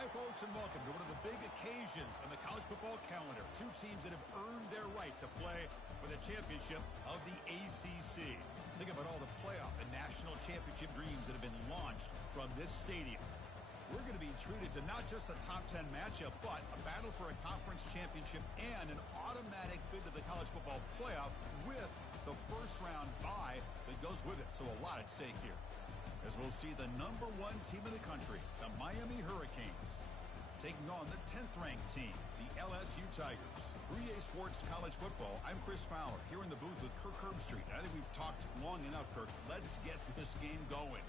Hi, folks, and welcome to one of the big occasions on the college football calendar. Two teams that have earned their right to play for the championship of the ACC. Think about all the playoff and national championship dreams that have been launched from this stadium. We're going to be treated to not just a top 10 matchup, but a battle for a conference championship and an automatic bid to the college football playoff with the first-round bye that goes with it. So a lot at stake here, as we'll see the #1 team in the country, the Miami Hurricanes, taking on the 10th-ranked team, the LSU Tigers. For EA Sports College Football, I'm Chris Fowler, here in the booth with Kirk Herbstreit. And I think we've talked long enough, Kirk. Let's get this game going.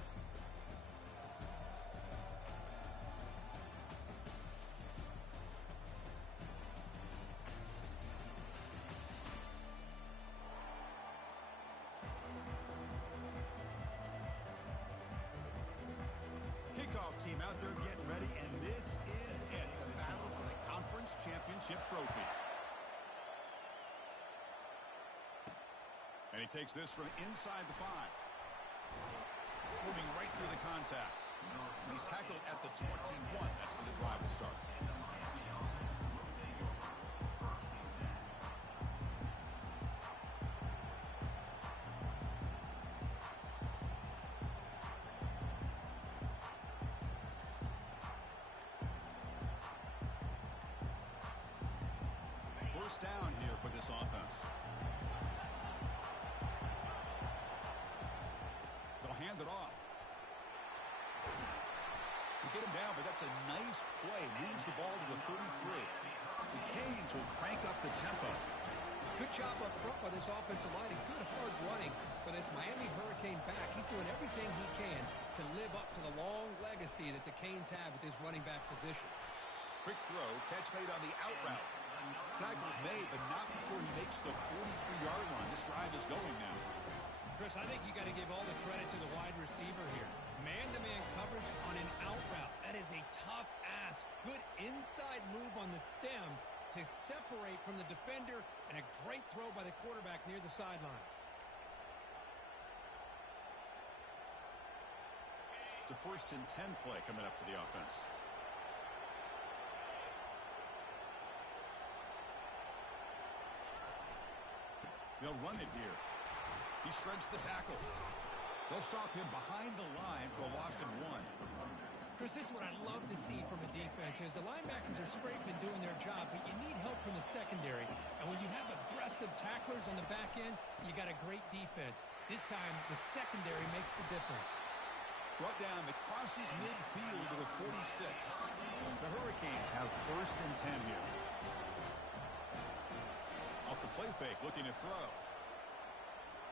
Team out there getting ready, and this is it, the battle for the conference championship trophy. And he takes this from inside the 5. Moving right through the contact. And he's tackled at the 21. That's where the drive will start. Down here for this offense. They'll hand it off. They get him down, but that's a nice play. Moves the ball to the 33. The Canes will crank up the tempo. Good job up front by this offensive line and good hard running for this Miami Hurricane back. He's doing everything he can to live up to the long legacy that the Canes have at this running back position. Quick throw, catch made on the out route. Tackle's made, but not before he makes the 43-yard line. This drive is going now. Chris, I think you got to give all the credit to the wide receiver here. Man-to-man coverage on an out route. That is a tough ask. Good inside move on the stem to separate from the defender, and a great throw by the quarterback near the sideline. It's a 1st and 10 play coming up for the offense. They'll run it here. He shreds the tackle. They'll stop him behind the line for a loss of 1. Chris, this is what I love to see from a defense is the linebackers are scraping doing their job, but you need help from the secondary. And when you have aggressive tacklers on the back end, you got a great defense. This time, the secondary makes the difference. Brought down, it crosses midfield to the 46. The Hurricanes have 1st and 10 here. Off the play fake, looking to throw.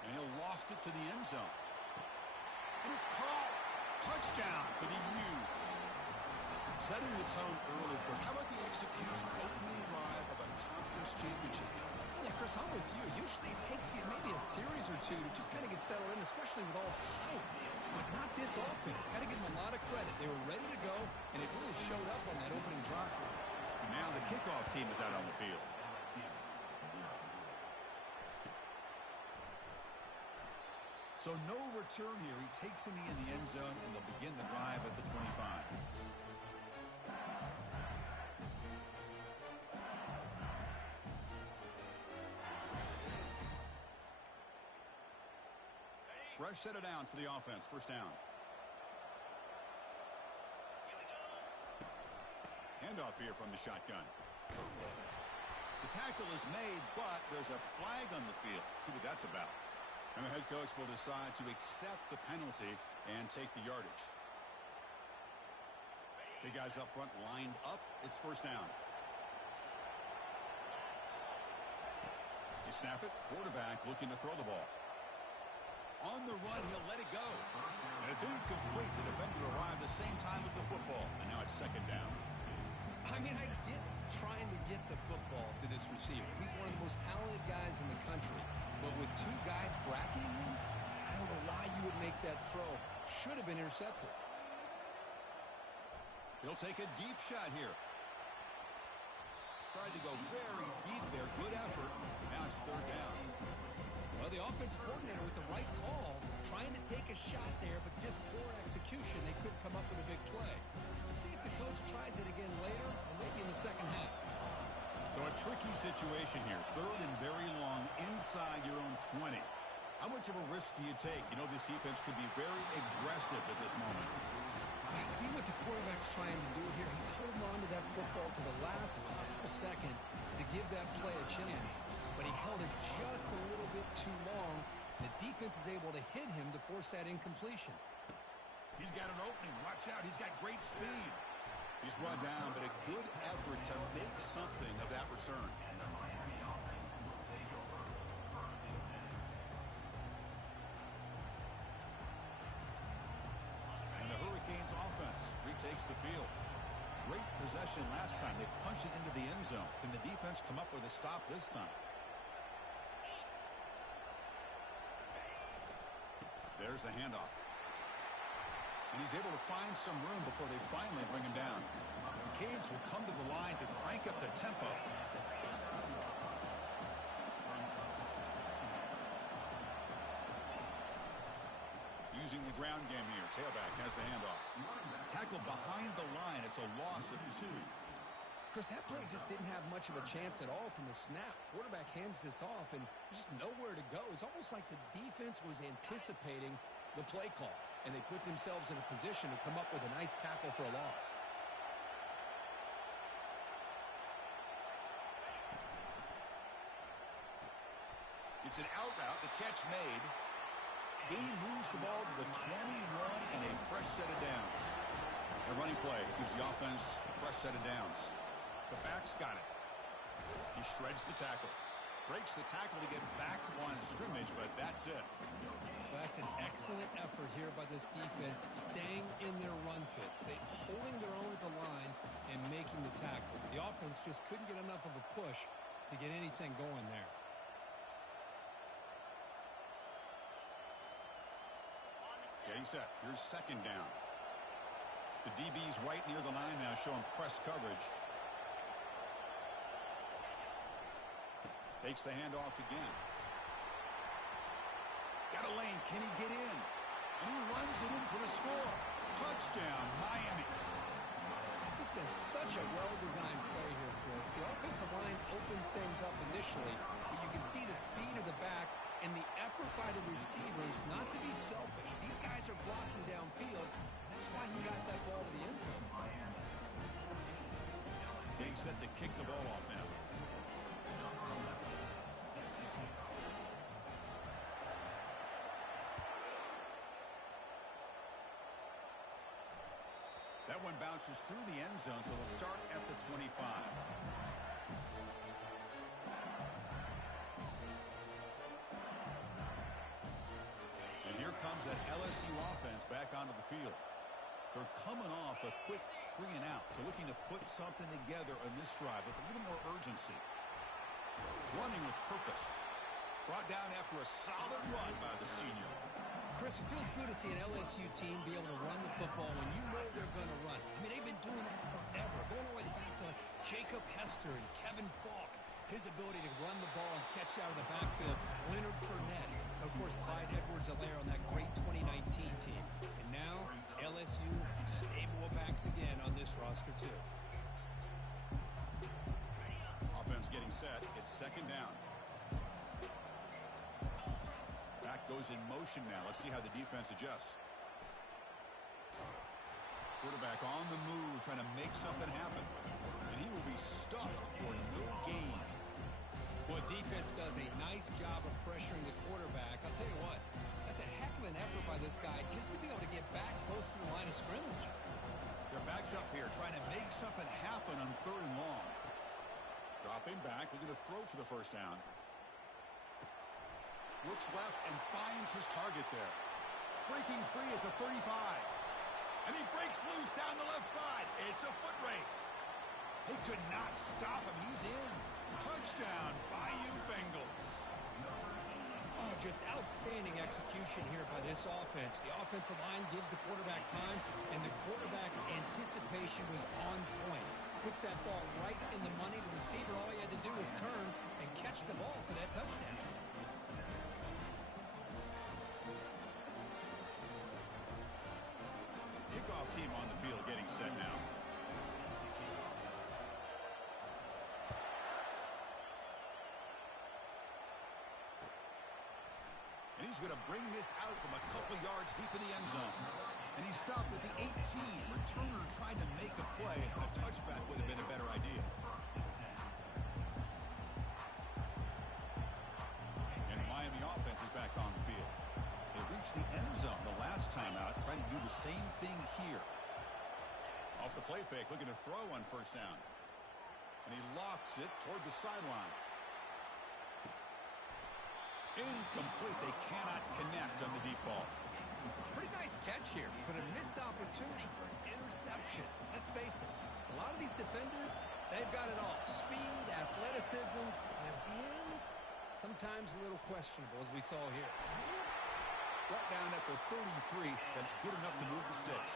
And he'll loft it to the end zone. And it's caught. Touchdown for the U. Setting the tone early for how about the execution opening drive of a conference championship? Yeah, Chris, I'm with you. Usually it takes you maybe a series or two to just kind of get settled in, especially with all the hype. But not this offense. Got to give them a lot of credit. They were ready to go, and it really showed up on that opening drive. Now the kickoff team is out on the field. So no return here. He takes him in the end zone, and they'll begin the drive at the 25. Fresh set of downs for the offense. 1st down. Handoff here from the shotgun. The tackle is made, but there's a flag on the field. See what that's about. And the head coach will decide to accept the penalty and take the yardage. Big guys up front lined up. It's 1st down. They snap it. Quarterback looking to throw the ball. On the run, he'll let it go. And it's incomplete. The defender arrived the same time as the football. And now it's 2nd down. I mean, I get trying to get the football to this receiver. He's one of the most talented guys in the country. But with 2 guys bracketing him, I don't know why you would make that throw. Should have been intercepted. He'll take a deep shot here. Tried to go very deep there. Good effort. Now it's 3rd down. Well, the offensive coordinator with the right call, trying to take a shot there, but just poor execution. execution, they couldn't come up with a big play. Let's see if the coach tries it again later, or maybe in the second half. So a tricky situation here. Third and very long inside your own 20. How much of a risk do you take? You know this defense could be very aggressive at this moment. I see what the quarterback's trying to do here. He's holding on to that football to the last possible second to give that play a chance. But he held it just a little bit too long. The defense is able to hit him to force that incompletion. He's got an opening. Watch out. He's got great speed. He's brought down, but a good effort to make something of that return. Takes the field. Great possession last time. They punched it into the end zone. Can the defense come up with a stop this time? There's the handoff. And he's able to find some room before they finally bring him down. The Canes will come to the line to crank up the tempo. Using the ground game here. Tailback has the handoff. Tackled behind the line. It's a loss of 2. Chris, that play just didn't have much of a chance at all from the snap. Quarterback hands this off and just nowhere to go. It's almost like the defense was anticipating the play call, and they put themselves in a position to come up with a nice tackle for a loss. It's an out route. The catch made. Gain moves the ball to the 21 and a fresh set of downs. A running play gives the offense a fresh set of downs. The back's got it. He shreds the tackle. Breaks the tackle to get back to the line of scrimmage, but that's it. That's an excellent effort here by this defense, staying in their run fits. They holding their own at the line and making the tackle. The offense just couldn't get enough of a push to get anything going there. Getting set. Here's second down. The DB's right near the line now, showing press coverage. Takes the handoff again. Got a lane. Can he get in? And he runs it in for the score. Touchdown, Miami. This is such a well-designed play here, Chris. The offensive line opens things up initially, but you can see the speed of the back and the effort by the receivers not to be selfish. These guys are blocking downfield. That's why he got that ball to the end zone. Being set to kick the ball off now. That one bounces through the end zone, so they'll start at the 25. Comes that LSU offense back onto the field. They're coming off a quick 3 and out, so looking to put something together on this drive with a little more urgency. Running with purpose. Brought down after a solid run by the senior. Chris, it feels good to see an LSU team be able to run the football when you know they're going to run. I mean, they've been doing that forever, going all the way back to like Jacob Hester and Kevin Falk. His ability to run the ball and catch out of the backfield. Leonard Fournette. Of course, Clyde Edwards-Helaire on that great 2019 team. And now, LSU stable backs again on this roster, too. Offense getting set. It's second down. Back goes in motion now. Let's see how the defense adjusts. Quarterback on the move, trying to make something happen. And he will be stuffed for no gain. Well, defense does a nice job of pressuring the quarterback. I'll tell you what, that's a heck of an effort by this guy just to be able to get back close to the line of scrimmage. They're backed up here, trying to make something happen on 3rd and long. Dropping back, looking to throw for the first down. Looks left and finds his target there. Breaking free at the 35. And he breaks loose down the left side. It's a foot race. They could not stop him. He's in. Touchdown, Bayou Bengals. Oh, just outstanding execution here by this offense. The offensive line gives the quarterback time, and the quarterback's anticipation was on point. Puts that ball right in the money. The receiver, all he had to do was turn and catch the ball for that touchdown. team on the field getting set now. And he's going to bring this out from a couple yards deep in the end zone. And he stopped at the 18. Returner tried to make a play, and a touchback would have been a better idea. And the Miami offense is back on the field. They reached the end zone the last time out, trying to do the same thing here. Off the play fake, looking to throw on first down. And he lofts it toward the sideline. Incomplete. They cannot connect on the deep ball. Pretty nice catch here, but a missed opportunity for an interception. Let's face it, a lot of these defenders, they've got it all. Speed, athleticism, and hands, sometimes a little questionable, as we saw here. Brought down at the 33, that's good enough to move the sticks.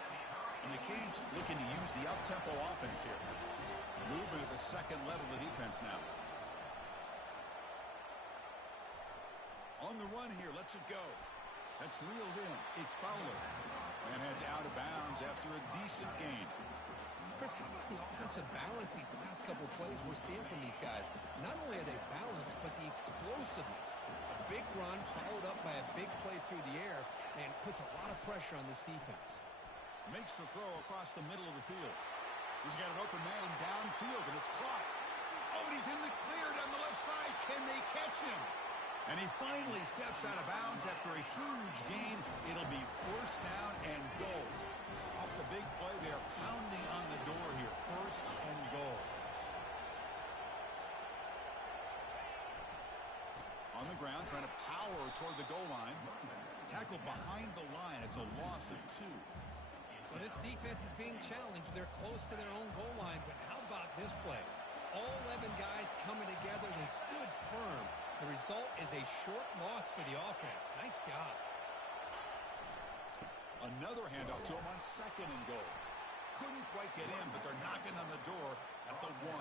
And the Canes looking to use the up-tempo offense here. Movement at the second level of the defense now. On the run here, lets it go. That's reeled in. It's Fowler. And heads out of bounds after a decent gain. Chris, how about the offensive balance these last couple of plays we're seeing from these guys? Not only are they balanced, but the explosiveness. A big run followed up by a big play through the air and puts a lot of pressure on this defense. Makes the throw across the middle of the field. He's got an open man downfield, and it's caught. Oh, and he's in the clear down the left side. Can they catch him? And he finally steps out of bounds after a huge gain. It'll be first down and goal. Off the big play, they're pounding on the door here. First and goal. On the ground, trying to power toward the goal line. Tackle behind the line. It's a loss of 2. Well, this defense is being challenged. They're close to their own goal line, but how about this play? All 11 guys coming together. They stood firm. The result is a short loss for the offense. Nice job. Another handoff to him on second and goal. Couldn't quite get in, but they're knocking on the door at the 1.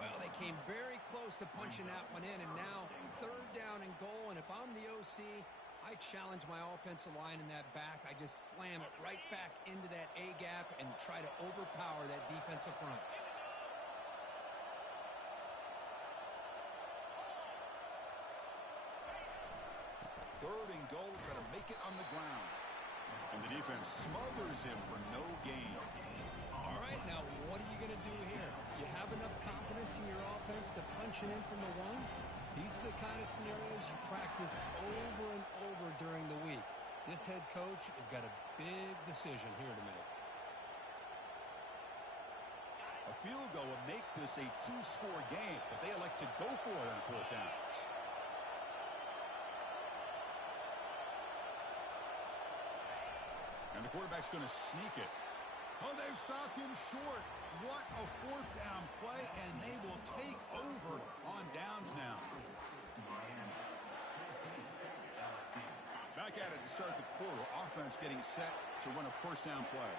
Well, they came very close to punching that one in, and now third down and goal. And if I'm the OC, I challenge my offensive line in that back. I just slam it right back into that A-gap and try to overpower that defensive front. Third and goal, try to make it on the ground. And the defense smothers him for no gain. All right, now what are you going to do here? You have enough confidence in your offense to punch it in from the 1? These are the kind of scenarios you practice over and over during the week. This head coach has got a big decision here to make. A field goal would make this a 2-score game, but they elect to go for it on fourth down. And the quarterback's going to sneak it. Oh, they've stopped him short. What a fourth down play, and they will take over on downs now. Back at it to start the quarter. Offense getting set to run a first down play.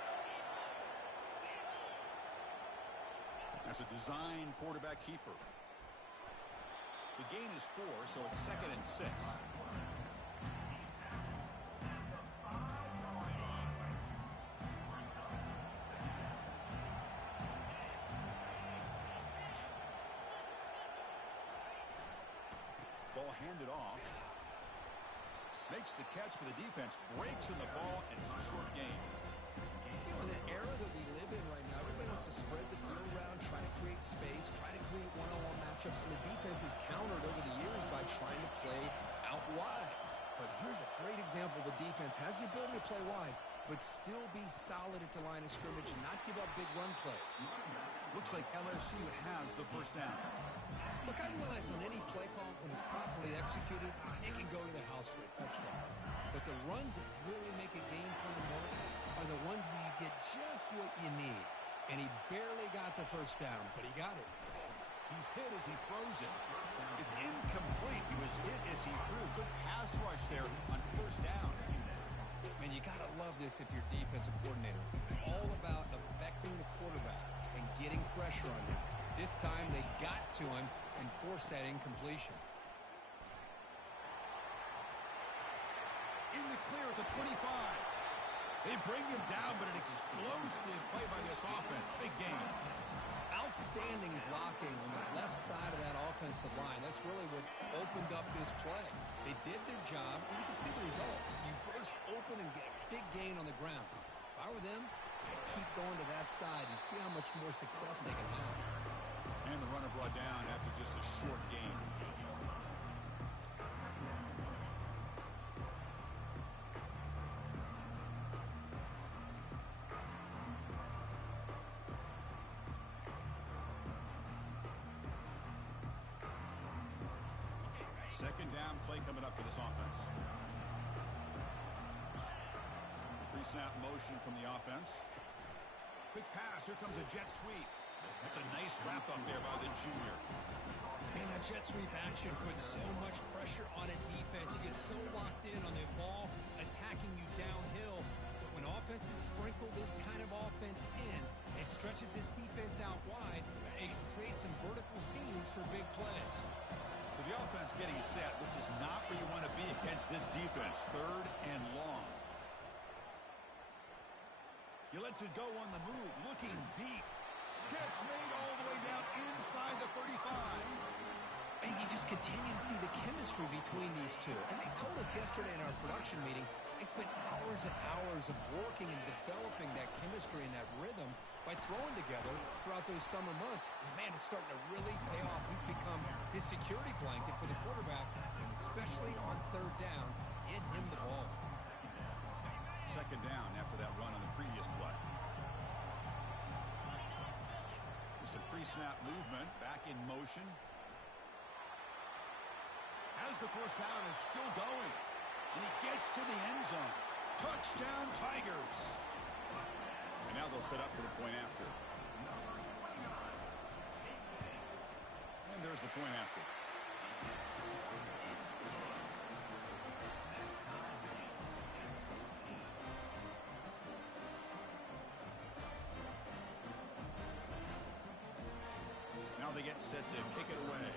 That's a design quarterback keeper. The gain is 4, so it's second and 6. Ball handed off. Makes the catch, but the defense breaks in the ball, and it's a short gain. You know, in the era that we live in right now, everybody wants to spread the field around, try to create space, try to create one-on-one matchups, and the defense is countered over the years by trying to play out wide. But here's a great example. The defense has the ability to play wide, but still be solid at the line of scrimmage and not give up big run plays. Looks like LSU has the first down. Look, I realize on any play call, when it's properly executed, it can go to the house for a touchdown. But the runs that really make a game plan work are the ones where you get just what you need. And he barely got the first down, but he got it. He's hit as he throws it. It's incomplete. He was hit as he threw. Good pass rush there on first down. Man, you got to love this if you're defensive coordinator. It's all about affecting the quarterback and getting pressure on him. This time they got to him and forced that incompletion. In the clear at the 25. They bring him down, but an explosive play by this offense. Big game. Outstanding blocking on the left side of that offensive line. That's really what opened up this play. They did their job, and you can see the results. You burst open and get a big gain on the ground. If I were them, I'd keep going to that side and see how much more success they can have. And the runner brought down after just a short gain. Second down play coming up for this offense. Pre-snap motion from the offense. Quick pass. Here comes a jet sweep. That's a nice wrap up there by the junior. Man, that jet sweep action puts so much pressure on a defense. You get so locked in on the ball attacking you downhill. But when offenses sprinkle this kind of offense in, it stretches this defense out wide. It can create some vertical seams for big plays. So the offense getting set. This is not where you want to be against this defense. Third and long. He lets it go on the move. Looking deep. Catch made all the way down inside the 35. And you just continue to see the chemistry between these two. And they told us yesterday in our production meeting, they spent hours and hours of working and developing that chemistry and that rhythm by throwing together throughout those summer months. And, man, it's starting to really pay off. He's become his security blanket for the quarterback, and especially on third down, get him the ball. Second down after that run on the previous play. Some pre-snap movement, back in motion. Has the first down, is still going. And he gets to the end zone. Touchdown, Tigers. And now they'll set up for the point after. And there's the point after. Now they get set to kick it away.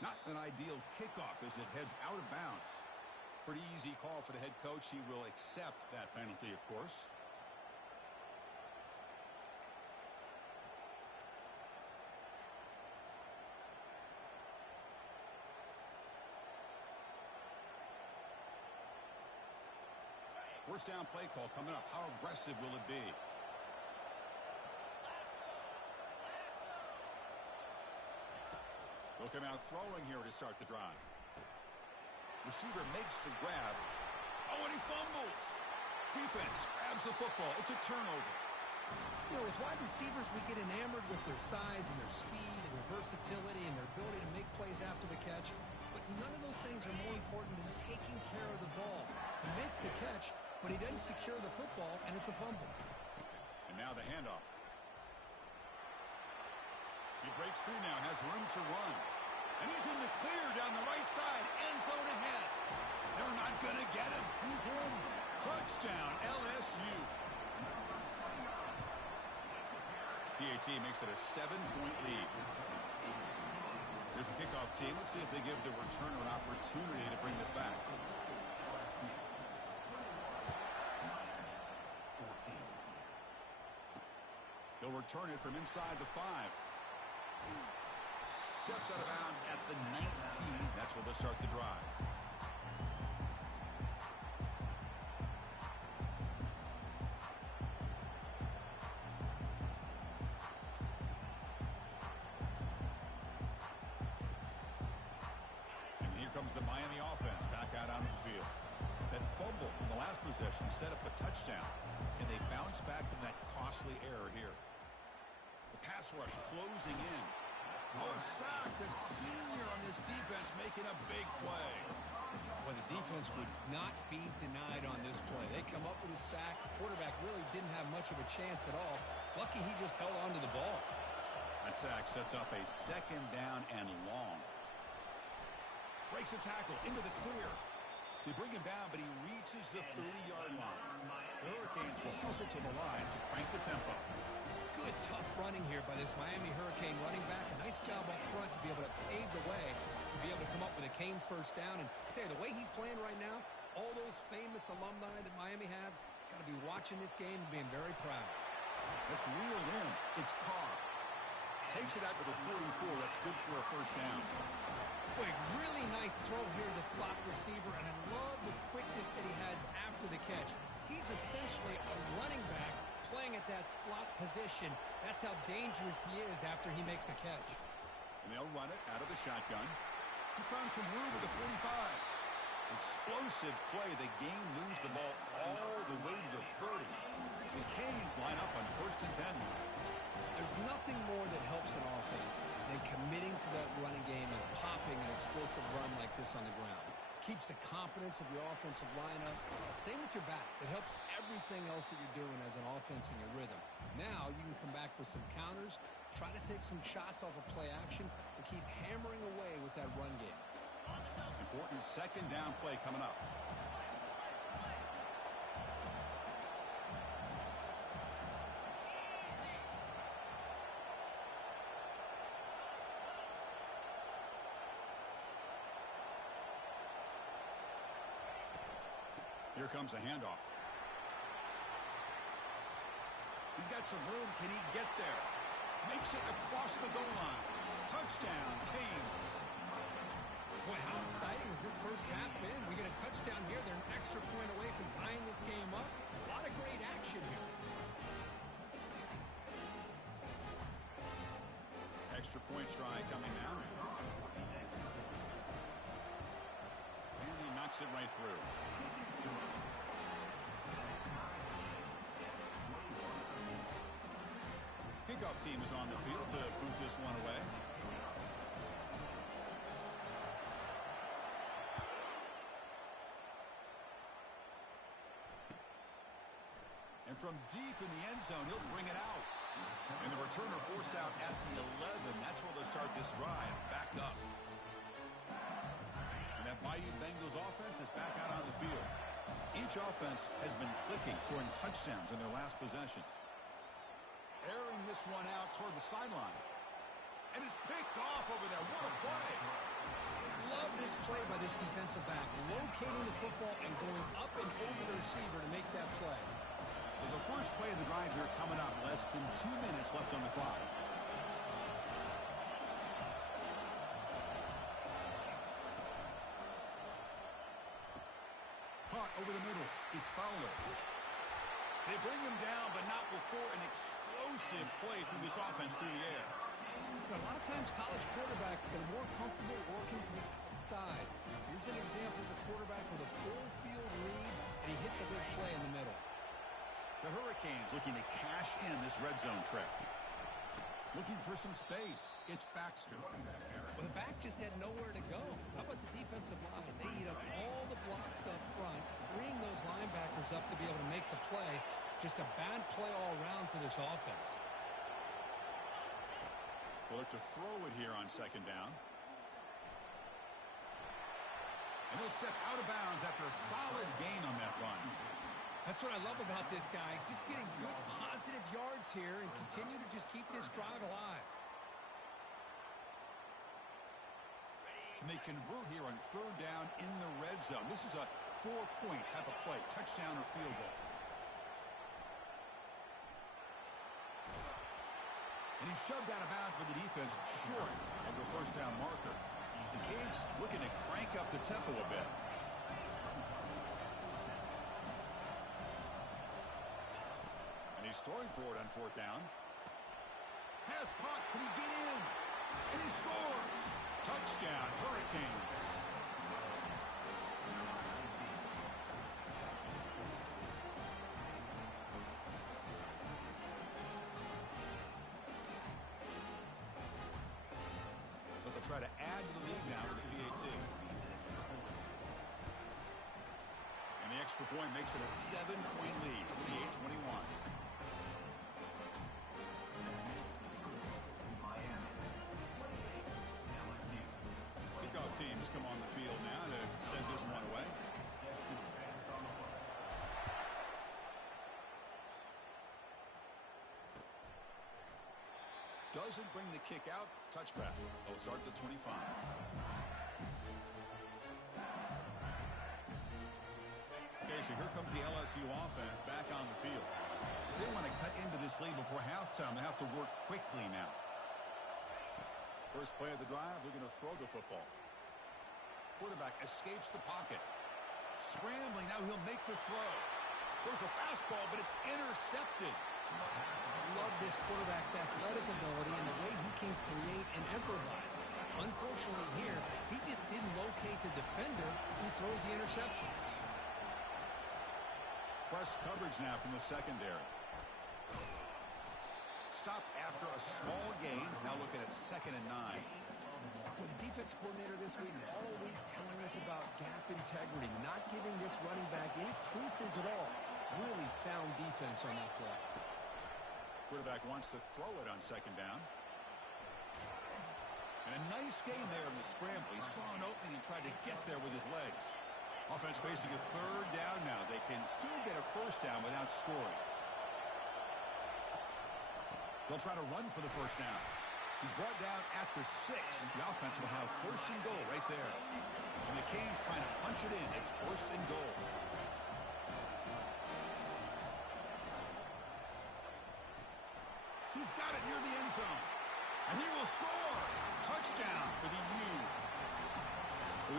Not an ideal kickoff as it heads out of bounds. Pretty easy call for the head coach. He will accept that penalty, of course. First down play call coming up. How aggressive will it be? Looking out throwing here to start the drive. Receiver makes the grab. Oh, and he fumbles. Defense grabs the football. It's a turnover. You know, with wide receivers, we get enamored with their size and their speed and their versatility and their ability to make plays after the catch. But none of those things are more important than taking care of the ball. He makes the catch, but he doesn't secure the football, and it's a fumble. And now the handoff. He breaks free now, has room to run. And he's in the clear down the right side, end zone ahead. They're not going to get him. He's in. Touchdown, LSU. PAT makes it a 7-point lead. Here's the kickoff team. Let's see if they give the returner an opportunity to bring this back. He'll return it from inside the 5. Steps out of bounds at the 19. That's where they'll start the drive. And here comes the Miami offense back out onto the field. That fumble in the last possession set up a touchdown. And they bounce back from that costly error here. The pass rush closing in. Oh, sack. The senior on this defense making a big play. Well, the defense would not be denied on this play. They come up with a sack. The quarterback really didn't have much of a chance at all. Lucky he just held on to the ball. That sack sets up a second down and long. Breaks a tackle into the clear. They bring him down, but he reaches the 30-yard line. The Hurricanes will hustle to the line to crank the tempo. Good, tough running here by this Miami Hurricane running back. A nice job up front to be able to pave the way, to be able to come up with a Canes first down. And I tell you, the way he's playing right now, all those famous alumni that Miami have, got to be watching this game and being very proud. That's reeled in. It's Carr. Takes it out to the 44. That's good for a first down. Quick, really nice throw here to the slot receiver, and I love the quickness that he has after the catch. He's essentially a running back playing at that slot position. That's how dangerous he is after he makes a catch. And they'll run it out of the shotgun. He's found some room at the 45. Explosive play. The game moves the ball all the way to the 30. The Canes line up on 1st and 10. There's nothing more that helps an offense than committing to that running game and popping an explosive run like this on the ground. Keeps the confidence of your offensive lineup. Same with your back. It helps everything else that you're doing as an offense in your rhythm. Now you can come back with some counters, try to take some shots off of play action, and keep hammering away with that run game. Important second down play coming up. Here comes a handoff. He's got some room. Can he get there? Makes it across the goal line. Touchdown, Canes. Boy, how exciting has this first half been? We get a touchdown here. They're an extra point away from tying this game up. A lot of great action here. Extra point try coming now. And he knocks it right through. Kickoff team is on the field to boot this one away. And from deep in the end zone, he'll bring it out. And the returner forced out at the 11. That's where they'll start this drive. Back up. And that Bayou Bengals offense is back out on the field. Each offense has been clicking, scoring touchdowns in their last possessions. Airing this one out toward the sideline. And it's picked off over there. What a play. Love this play by this defensive back. Locating the football and going up and over the receiver to make that play. So the first play of the drive here coming up. Less than 2 minutes left on the clock. Caught over the middle. It's Fowler. They bring him down, but not before an explosive play through this offense through the air. A lot of times college quarterbacks get more comfortable working to the outside. Here's an example of a quarterback with a full field read, and he hits a big play in the middle. The Hurricanes looking to cash in this red zone trip. Looking for some space. It's Baxter. Well, the back just had nowhere to go. How about the defensive line? They eat up all the blocks up front, freeing those linebackers up to be able to make the play. Just a bad play all around for this offense. We'll look to throw it here on second down. And he'll step out of bounds after a solid gain on that run. That's what I love about this guy. Just getting good positive yards here and continue to just keep this drive alive. And they convert here on third down in the red zone. This is a 4-point type of play, touchdown or field goal. And he's shoved out of bounds by the defense short of the first down marker. The Canes looking to crank up the tempo a bit. And he's throwing for it on fourth down. Pass caught. Can he get in? And he scores. Touchdown, Hurricanes. But they'll try to add to the lead now with the PAT. And the extra point makes it a 7-point lead, 28-21. teams come on the field now to send this one away. Doesn't bring the kick out. Touchback. They'll start at the 25. Okay, so here comes the LSU offense back on the field. They want to cut into this lead before halftime. They have to work quickly now. First play of the drive, they're going to throw the football. Quarterback escapes the pocket. Scrambling, now he'll make the throw. There's a fastball, but it's intercepted. I love this quarterback's athletic ability and the way he can create and improvise. Unfortunately here, he just didn't locate the defender and he throws the interception. Press coverage now from the secondary. Stop after a small gain. Now looking at 2nd and 9. With the defense coordinator this week, all week telling us about gap integrity, not giving this running back any creases at all. Really sound defense on that play. Quarterback wants to throw it on 2nd down. And a nice gain there in the scramble. He saw an opening and tried to get there with his legs. Offense facing a 3rd down now. They can still get a 1st down without scoring. They'll try to run for the 1st down. He's brought down at the 6. The offense will have 1st and goal right there. And the Canes trying to punch it in. It's 1st and goal. He's got it near the end zone. And he will score. Touchdown for the U.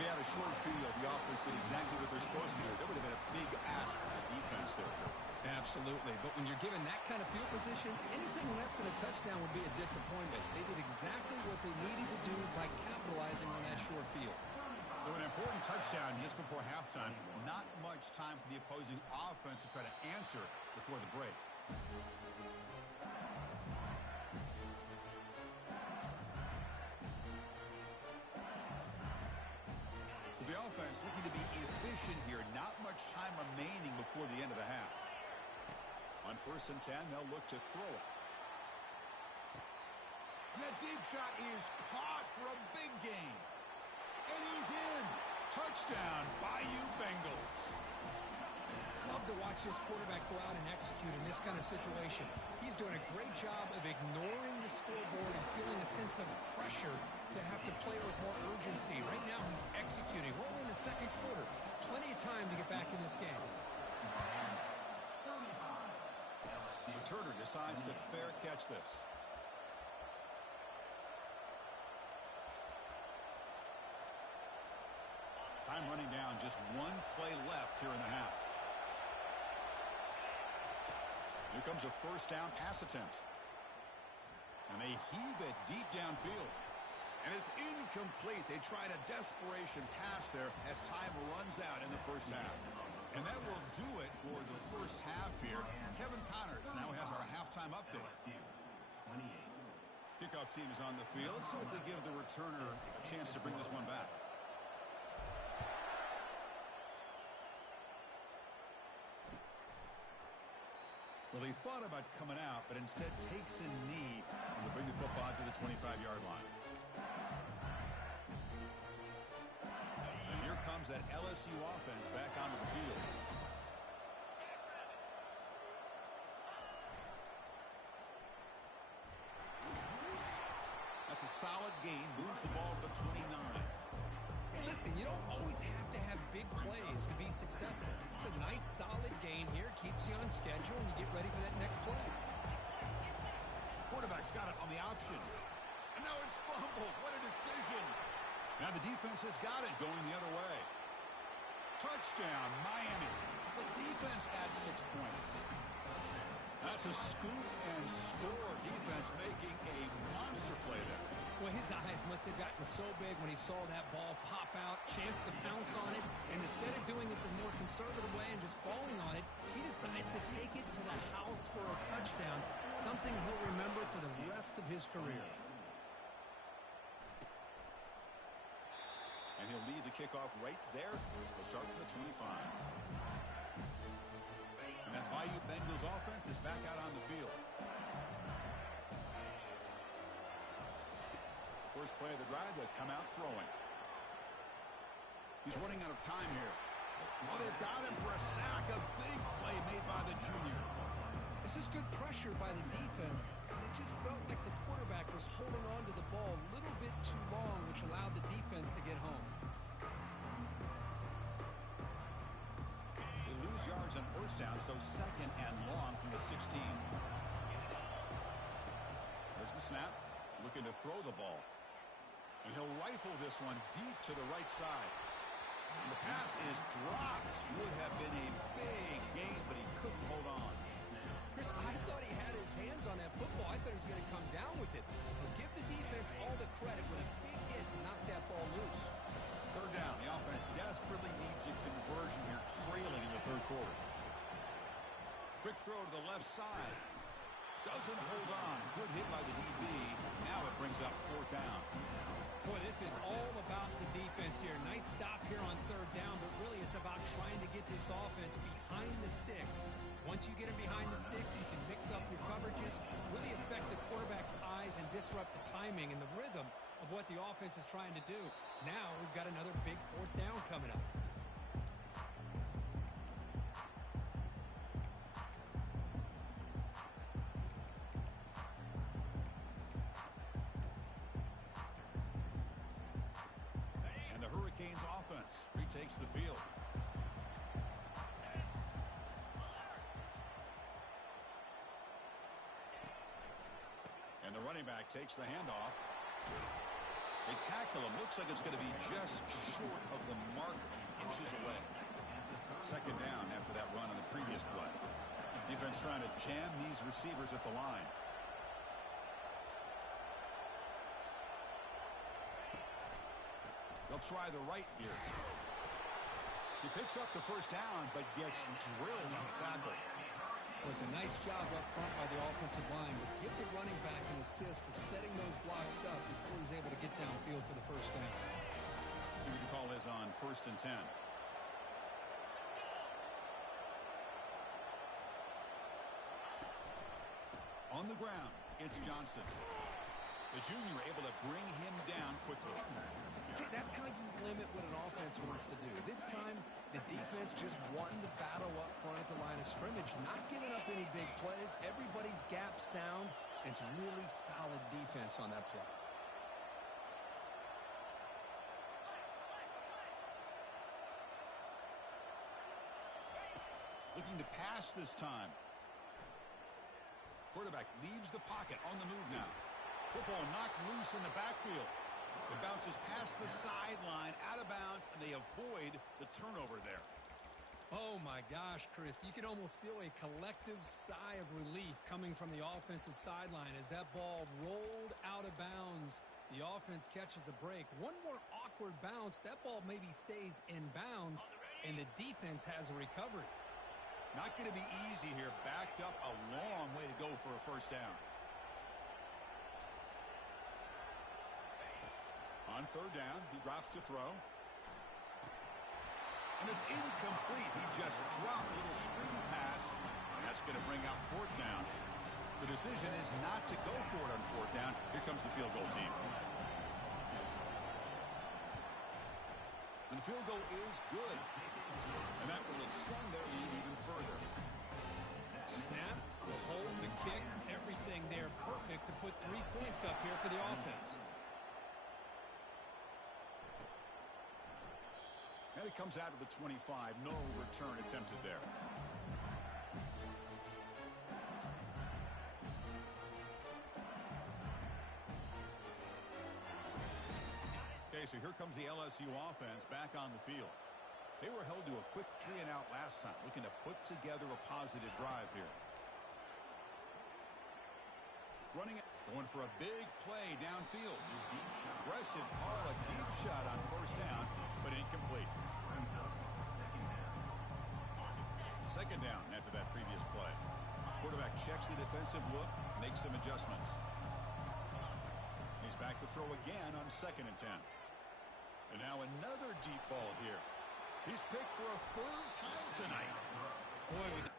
We had a short field. The offense did exactly what they're supposed to do. That would have been a big ask for the defense there. Absolutely. But when you're given that kind of field position, anything less than a touchdown would be a disappointment. They did exactly what they needed to do by capitalizing on that short field. So an important touchdown just before halftime. Not much time for the opposing offense to try to answer before the break. So the offense looking to be efficient here. Not much time remaining before the end of the half. On 1st and 10, they'll look to throw it. That deep shot is caught for a big gain. And he's in. Touchdown, Bayou Bengals. Love to watch this quarterback go out and execute in this kind of situation. He's doing a great job of ignoring the scoreboard and feeling a sense of pressure to have to play with more urgency. Right now, he's executing. We're only in the 2nd quarter. Plenty of time to get back in this game. Turner decides to fair catch this. Time running down, just 1 play left here in the half. Here comes a 1st down pass attempt. And they heave it deep downfield. And it's incomplete. They tried a desperation pass there as time runs out in the 1st half. And that will do it for the 1st half here. Kevin Connors now has our halftime update. Kickoff team is on the field. So if they give the returner a chance to bring this one back. Well, he thought about coming out, but instead takes a knee and will bring the football to the 25-yard line. And here comes that LSU offense back onto the field. That's a solid gain. Moves the ball to the 29. Hey, listen, you don't always have to have big plays to be successful. It's a nice, solid gain here. Keeps you on schedule, and you get ready for that next play. Quarterback's got it on the option. And now it's fumbled. What a decision. Now the defense has got it going the other way. Touchdown, Miami. The defense adds 6 points. That's a scoop and score. Defense making a monster play there. Well, his eyes must have gotten so big when he saw that ball pop out, chance to pounce on it, and instead of doing it the more conservative way and just falling on it, he decides to take it to the house for a touchdown, something he'll remember for the rest of his career. And he'll lead the kickoff right there. He'll start from the 25. And that Bayou Bengals offense is back out on the field. First play of the drive, they'll come out throwing. He's running out of time here. Oh, they've got him for a sack. A big play made by the junior. This is good pressure by the defense. It just felt like the quarterback was holding on to the ball a little bit too long, which allowed the defense to get home. They lose yards on first down, so second and long from the 16. There's the snap. Looking to throw the ball. And he'll rifle this one deep to the right side. And the pass is dropped. Would have been a big gain, but he couldn't hold on. Chris, I thought he had his hands on that football. I thought he was going to come down with it. But give the defense all the credit with a big hit to knock that ball loose. Third down. The offense desperately needs a conversion here, trailing in the third quarter. Quick throw to the left side. Doesn't hold on. Good hit by the DB. Now it brings up fourth down. Boy, this is all about the defense here. Nice stop here on third down, but really it's about trying to get this offense behind the sticks. Once you get him behind the sticks, you can mix up your coverages, really affect the quarterback's eyes and disrupt the timing and the rhythm of what the offense is trying to do. Now we've got another big fourth down coming up. Offense retakes the field. And the running back takes the handoff. They tackle him. Looks like it's going to be just short of the mark, inches away. Second down after that run on the previous play. Defense trying to jam these receivers at the line. They'll try the right here. He picks up the first down, but gets drilled on the tackle. It was a nice job up front by the offensive line, but give the running back an assist for setting those blocks up before he's able to get downfield for the first down. See what the call is on 1st and 10. On the ground, it's Johnson. The junior able to bring him down quickly. See, that's how you limit what an offense wants to do. This time, the defense just won the battle up front at the line of scrimmage, not giving up any big plays. Everybody's gap sound. It's really solid defense on that play. Looking to pass this time. Quarterback leaves the pocket on the move now. Football knocked loose in the backfield. It bounces past the sideline, out of bounds, and they avoid the turnover there. Oh, my gosh, Chris. You can almost feel a collective sigh of relief coming from the offensive sideline as that ball rolled out of bounds. The offense catches a break. One more awkward bounce. That ball maybe stays in bounds, and the defense has a recovery. Not going to be easy here. Backed up a long way to go for a first down. On third down, he drops to throw. And it's incomplete. He just dropped a little screen pass, and that's going to bring out fourth down. The decision is not to go for it on fourth down. Here comes the field goal team. And the field goal is good. And that will extend their lead even further. Snap, the hold, the kick, everything there perfect to put 3 points up here for the offense. And it comes out of the 25. No return attempted there. Okay, so here comes the LSU offense back on the field. They were held to a quick 3-and-out last time, looking to put together a positive drive here. Running it, going for a big play downfield. Aggressive call, a deep shot on first down, but incomplete. Second down after that previous play. Quarterback checks the defensive look, makes some adjustments. He's back to throw again on 2nd and 10. And now another deep ball here. He's picked for a 3rd time tonight. Boy,